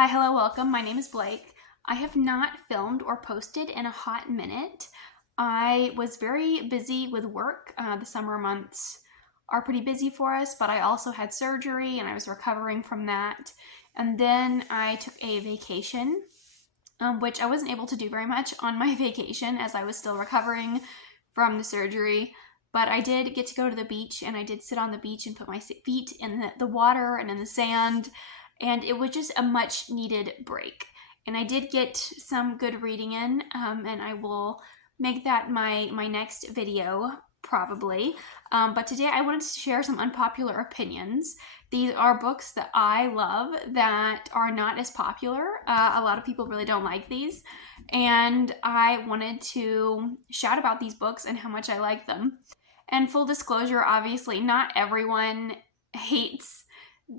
Hi, hello, welcome. My name is Blake. I have not filmed or posted in a hot minute. I was very busy with work. The summer months are pretty busy for us, but I also had surgery and I was recovering from that. And then I took a vacation, which I wasn't able to do very much on my vacation as I was still recovering from the surgery. But I did get to go to the beach, and I did sit on the beach and put my feet in the water and in the sand. And it was just a much needed break. And I did get some good reading in, and I will make that my next video probably. But today I wanted to share some unpopular opinions. These are books that I love that are not as popular. A lot of people really don't like these. And I wanted to shout about these books and how much I like them. And full disclosure, obviously, not everyone hates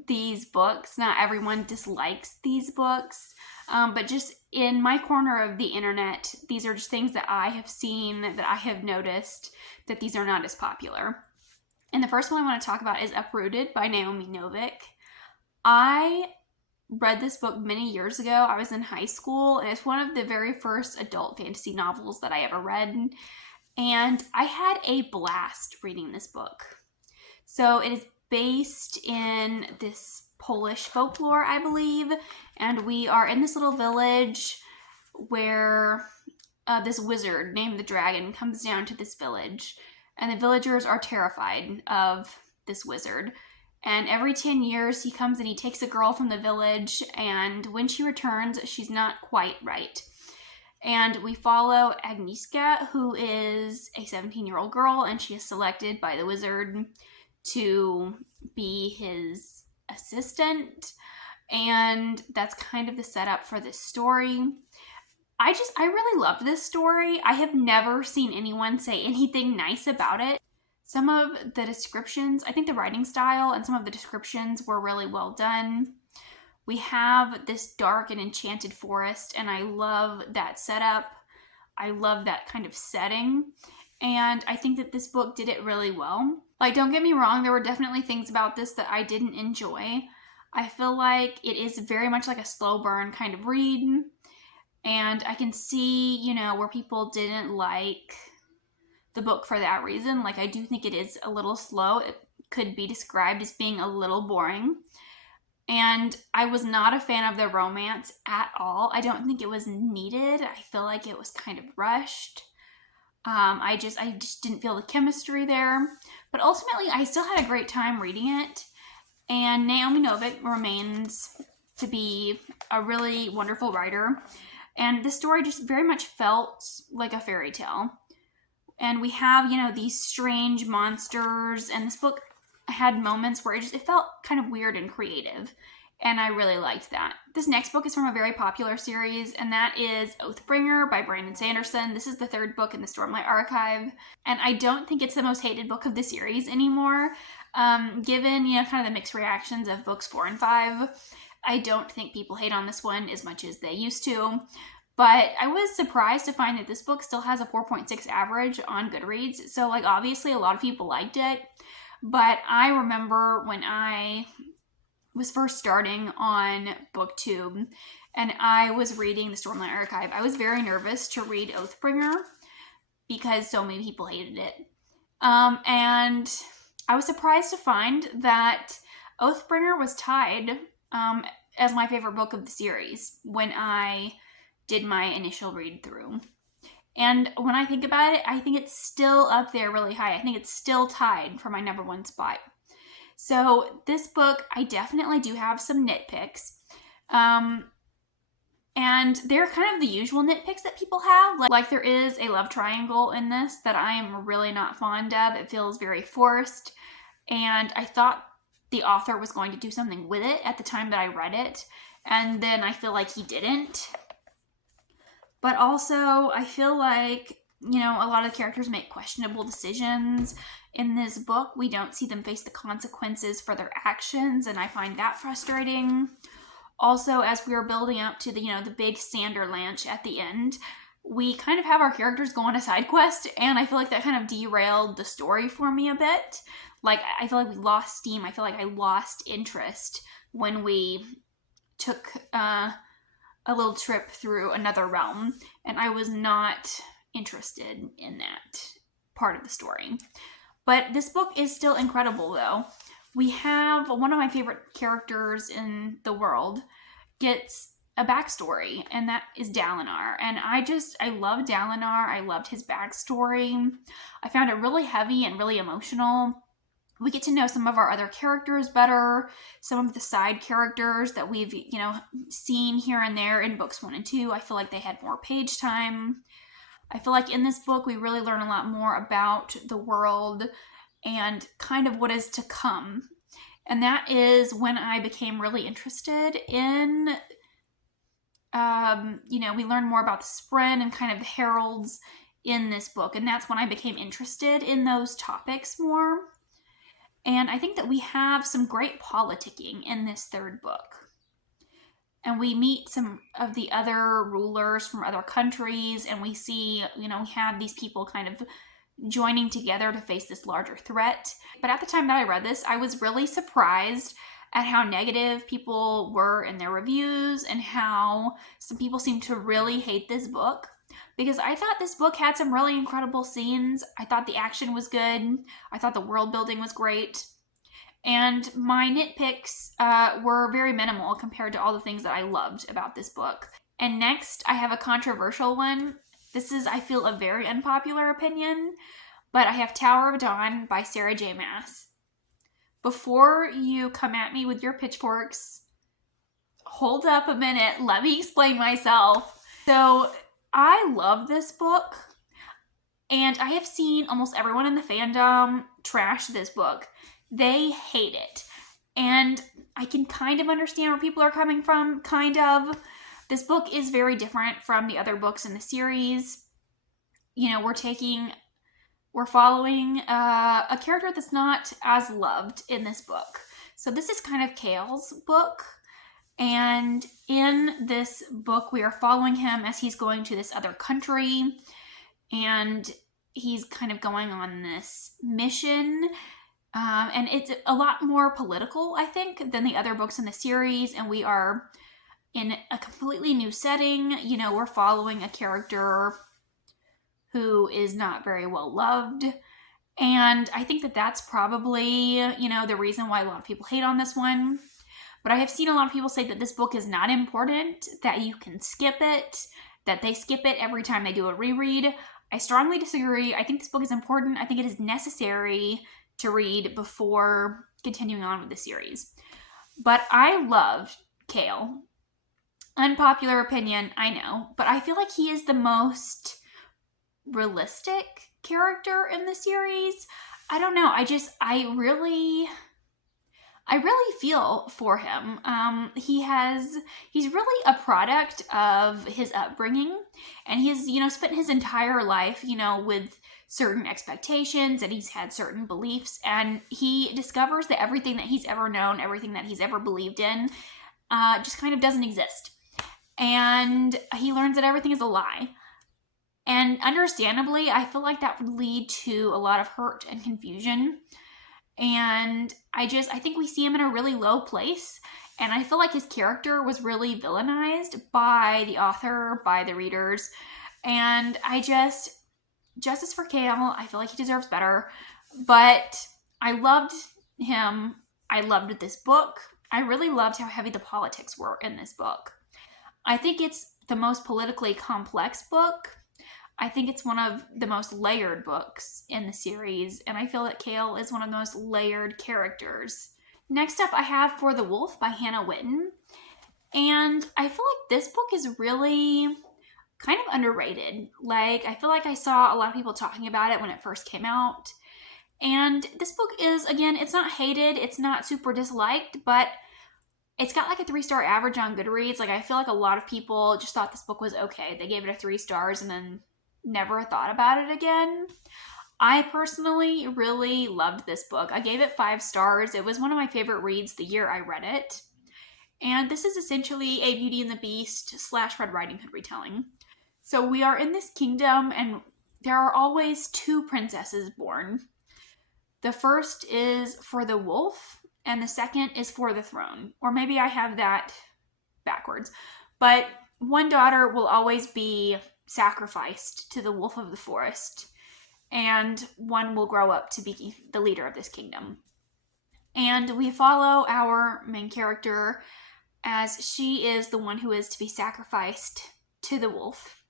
these books. Not everyone dislikes these books. But just in my corner of the internet, these are just things that I have seen, that I have noticed, that these are not as popular. And the first one I want to talk about is Uprooted by Naomi Novik. I read this book many years ago. I was in high school, and it's one of the very first adult fantasy novels that I ever read. And I had a blast reading this book. So it is based in this Polish folklore, I believe, and we are in this little village where this wizard named the Dragon comes down to this village, and the villagers are terrified of this wizard. And every 10 years he comes and he takes a girl from the village, and when she returns, she's not quite right. And we follow Agnieszka, who is a 17-year-old girl, and she is selected by the wizard to be his assistant. And that's kind of the setup for this story. I really loved this story. I have never seen anyone say anything nice about it. Some of the descriptions, I think the writing style and some of the descriptions were really well done. We have this dark and enchanted forest, and I love that setup. I love that kind of setting. And I think that this book did it really well. Like, don't get me wrong, there were definitely things about this that I didn't enjoy. I feel like it is very much like a slow burn kind of read. And I can see, where people didn't like the book for that reason. Like, I do think it is a little slow. It could be described as being a little boring. And I was not a fan of the romance at all. I don't think it was needed. I feel like it was kind of rushed. I just didn't feel the chemistry there. But ultimately, I still had a great time reading it. And Naomi Novik remains to be a really wonderful writer. And the story just very much felt like a fairy tale. And we have, these strange monsters. And this book had moments where it felt kind of weird and creative. And I really liked that. This next book is from a very popular series, and that is Oathbringer by Sanderson. This is the third book in the Stormlight Archive, and I don't think it's the most hated book of the series anymore. Given, kind of the mixed reactions of books 4 and 5, I don't think people hate on this one as much as they used to. But I was surprised to find that this book still has a 4.6 average on Goodreads. So, obviously a lot of people liked it. But I remember when I was first starting on BookTube and I was reading the Stormlight Archive, I was very nervous to read Oathbringer because so many people hated it. And I was surprised to find that Oathbringer was tied as my favorite book of the series when I did my initial read through. And when I think about it, I think it's still up there really high. I think it's still tied for my number one spot. So this book, I definitely do have some nitpicks. And they're kind of the usual nitpicks that people have. Like there is a love triangle in this that I am really not fond of. It feels very forced. And I thought the author was going to do something with it at the time that I read it. And then I feel like he didn't. But also, I feel like, a lot of the characters make questionable decisions. In this book, we don't see them face the consequences for their actions, and I find that frustrating. Also, as we are building up to the big Sander Lanch at the end, we kind of have our characters go on a side quest, and I feel like that kind of derailed the story for me a bit. I feel like we lost steam. I feel like I lost interest when we took a little trip through another realm, and I was not interested in that part of the story. But this book is still incredible, though. We have one of my favorite characters in the world gets a backstory, and that is Dalinar. And I love Dalinar. I loved his backstory. I found it really heavy and really emotional. We get to know some of our other characters better, some of the side characters that we've, seen here and there in books 1 and 2. I feel like they had more page time. I feel like in this book, we really learn a lot more about the world and kind of what is to come. And that is when I became really interested in, we learn more about the Spren and kind of the heralds in this book. And that's when I became interested in those topics more. And I think that we have some great politicking in this third book. And we meet some of the other rulers from other countries, and we see, we have these people kind of joining together to face this larger threat. But at the time that I read this, I was really surprised at how negative people were in their reviews and how some people seemed to really hate this book. Because I thought this book had some really incredible scenes. I thought the action was good. I thought the world building was great. And my nitpicks were very minimal compared to all the things that I loved about this book. And next, I have a controversial one. This is, I feel, a very unpopular opinion, but I have Tower of Dawn by Sarah J. Maas. Before you come at me with your pitchforks, hold up a minute. Let me explain myself. So, I love this book, and I have seen almost everyone in the fandom trash this book. They hate it. And I can kind of understand where people are coming from, kind of. This book is very different from the other books in the series. We're following a character that's not as loved in this book. So this is kind of Chaol's book. And in this book, we are following him as he's going to this other country. And he's kind of going on this mission. And it's a lot more political, I think, than the other books in the series. And we are in a completely new setting. We're following a character who is not very well loved. And I think that that's probably, the reason why a lot of people hate on this one. But I have seen a lot of people say that this book is not important, that you can skip it, that they skip it every time they do a reread. I strongly disagree. I think this book is important. I think it is necessary to read before continuing on with the series. But I love Chaol. Unpopular opinion, I know. But I feel like he is the most realistic character in the series. I don't know. I really feel for him. He's really a product of his upbringing, and he's, spent his entire life, with certain expectations, and he's had certain beliefs, and he discovers that everything that he's ever known, everything that he's ever believed in, just kind of doesn't exist. And he learns that everything is a lie. And understandably, I feel like that would lead to a lot of hurt and confusion. And I think we see him in a really low place. And I feel like his character was really villainized by the author, by the readers. And justice for Chaol, I feel like he deserves better. But I loved him. I loved this book. I really loved how heavy the politics were in this book. I think it's the most politically complex book. I think it's one of the most layered books in the series, and I feel that Chaol is one of the most layered characters. Next up, I have For the Wolf by Hannah Witten, and I feel like this book is really kind of underrated. I feel like I saw a lot of people talking about it when it first came out, and this book is, again, it's not hated, it's not super disliked, but it's got a 3-star average on Goodreads. I feel like a lot of people just thought this book was okay. They gave it a 3 stars and then never thought about it again. I personally really loved this book. I gave it 5 stars. It was one of my favorite reads the year I read it. And this is essentially a Beauty and the Beast / Red Riding Hood retelling. So we are in this kingdom, and there are always 2 princesses born. The first is for the wolf, and the second is for the throne. Or maybe I have that backwards. But one daughter will always be sacrificed to the wolf of the forest, and one will grow up to be the leader of this kingdom. And we follow our main character as she is the one who is to be sacrificed to the wolf.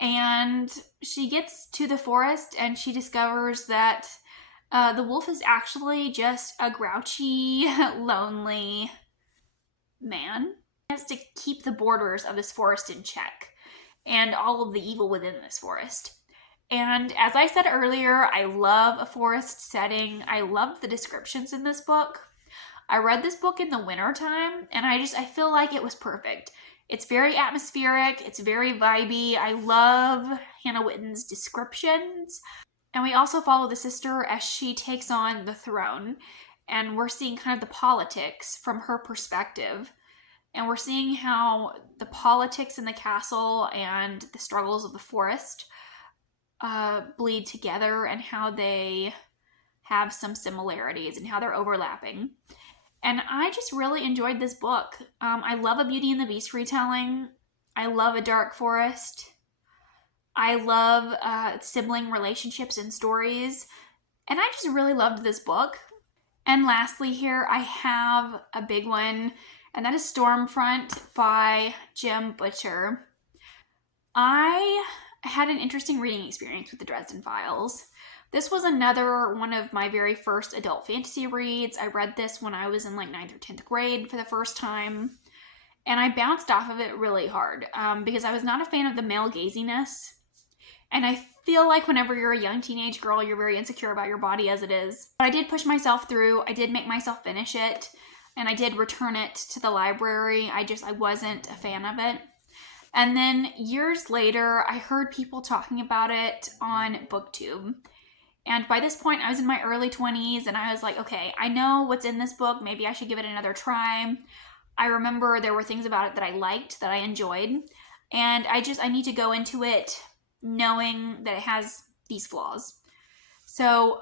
And she gets to the forest and she discovers that the wolf is actually just a grouchy, lonely man. He has to keep the borders of this forest in check and all of the evil within this forest. And as I said earlier, I love a forest setting. I love the descriptions in this book. I read this book in the wintertime, and I feel like it was perfect. It's very atmospheric. It's very vibey. I love Hannah Witton's descriptions. And we also follow the sister as she takes on the throne. And we're seeing kind of the politics from her perspective. And we're seeing how the politics in the castle and the struggles of the forest bleed together, and how they have some similarities and how they're overlapping. And I just really enjoyed this book. I love a Beauty and the Beast retelling. I love a dark forest. I love sibling relationships and stories. And I just really loved this book. And lastly here, I have a big one, and that is Stormfront by Jim Butcher. I had an interesting reading experience with the Dresden Files. This was another one of my very first adult fantasy reads. I read this when I was in like 9th or 10th grade for the first time. And I bounced off of it really hard because I was not a fan of the male gaziness. And I feel like whenever you're a young teenage girl, you're very insecure about your body as it is. But I did push myself through. I did make myself finish it. And I did return it to the library. I wasn't a fan of it. And then years later, I heard people talking about it on BookTube. And by this point, I was in my early 20s, and I was like, okay, I know what's in this book. Maybe I should give it another try. I remember there were things about it that I liked, that I enjoyed. And I need to go into it knowing that it has these flaws. So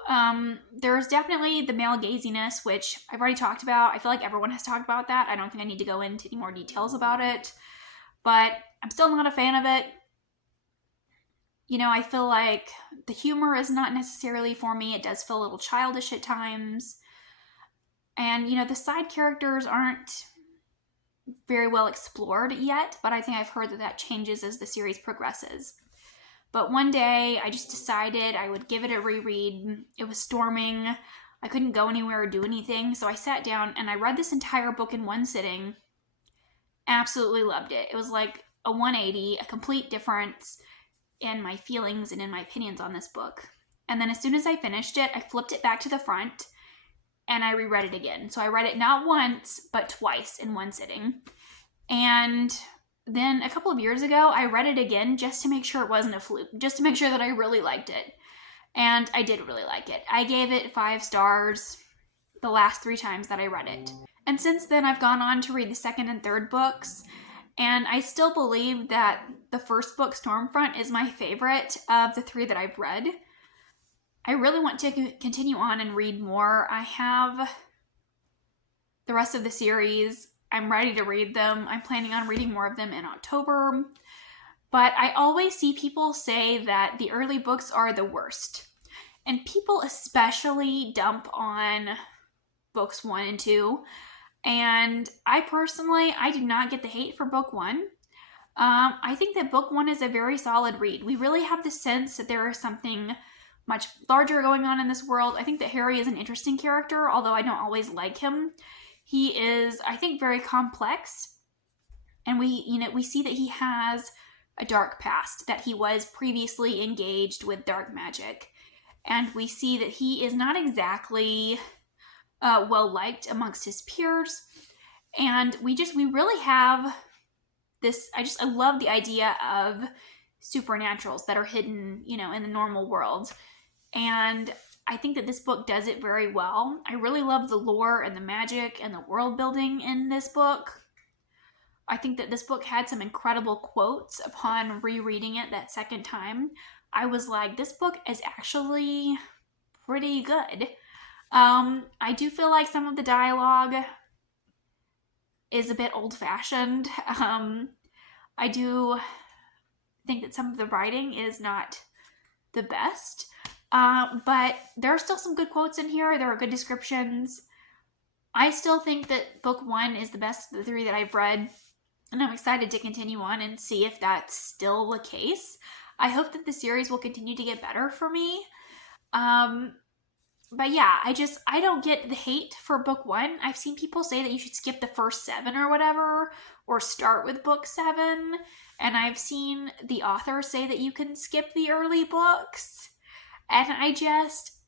there's definitely the male gaziness, which I've already talked about. I feel like everyone has talked about that. I don't think I need to go into any more details about it. But I'm still not a fan of it. You know, I feel like the humor is not necessarily for me. It does feel a little childish at times. And, you know, the side characters aren't very well explored yet, but I think I've heard that changes as the series progresses. But one day, I just decided I would give it a reread. It was storming. I couldn't go anywhere or do anything, so I sat down and I read this entire book in one sitting. Absolutely loved it. It was like a 180, a complete difference in my feelings and in my opinions on this book. And then as soon as I finished it, I flipped it back to the front and I reread it again. So I read it not once, but twice in one sitting. And then a couple of years ago, I read it again just to make sure it wasn't a fluke, just to make sure that I really liked it. And I did really like it. I gave it 5 stars the last 3 times that I read it. And since then, I've gone on to read the second and third books. And I still believe that the first book, Stormfront, is my favorite of the 3 that I've read. I really want to continue on and read more. I have the rest of the series. I'm ready to read them. I'm planning on reading more of them in October. But I always see people say that the early books are the worst. And people especially dump on books 1 and 2. And I personally, I do not get the hate for book 1. I think that book 1 is a very solid read. We really have the sense that there is something much larger going on in this world. I think that Harry is an interesting character, although I don't always like him. He is, I think, very complex. And we see that he has a dark past, that he was previously engaged with dark magic. And we see that he is not exactly well liked amongst his peers, and we really have this. I love the idea of supernaturals that are hidden, in the normal world, and I think that this book does it very well. I really love the lore and the magic and the world building in this book. I think that this book had some incredible quotes. Upon rereading it that second time, I was like, this book is actually pretty good. I do feel like some of the dialogue is a bit old-fashioned. I do think that some of the writing is not the best, but there are still some good quotes in here. There are good descriptions. I still think that book 1 is the best of the 3 that I've read, and I'm excited to continue on and see if that's still the case. I hope that the series will continue to get better for me. But yeah, I don't get the hate for book 1. I've seen people say that you should skip the first 7 or whatever, or start with book 7. And I've seen the author say that you can skip the early books. And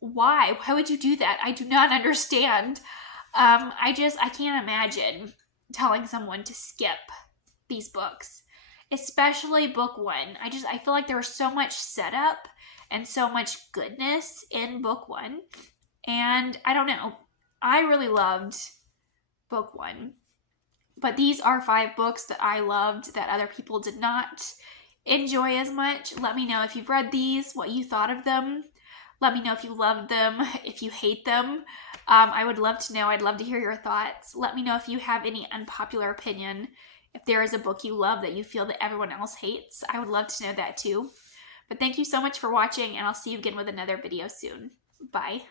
why? Why would you do that? I do not understand. I can't imagine telling someone to skip these books, especially book 1. I feel like there was so much setup and so much goodness in book 1. And I don't know, I really loved book 1. But these are 5 books that I loved that other people did not enjoy as much. Let me know if you've read these, what you thought of them. Let me know if you loved them, if you hate them. I would love to know. I'd love to hear your thoughts. Let me know if you have any unpopular opinion. If there is a book you love that you feel that everyone else hates, I would love to know that too. But thank you so much for watching, and I'll see you again with another video soon. Bye.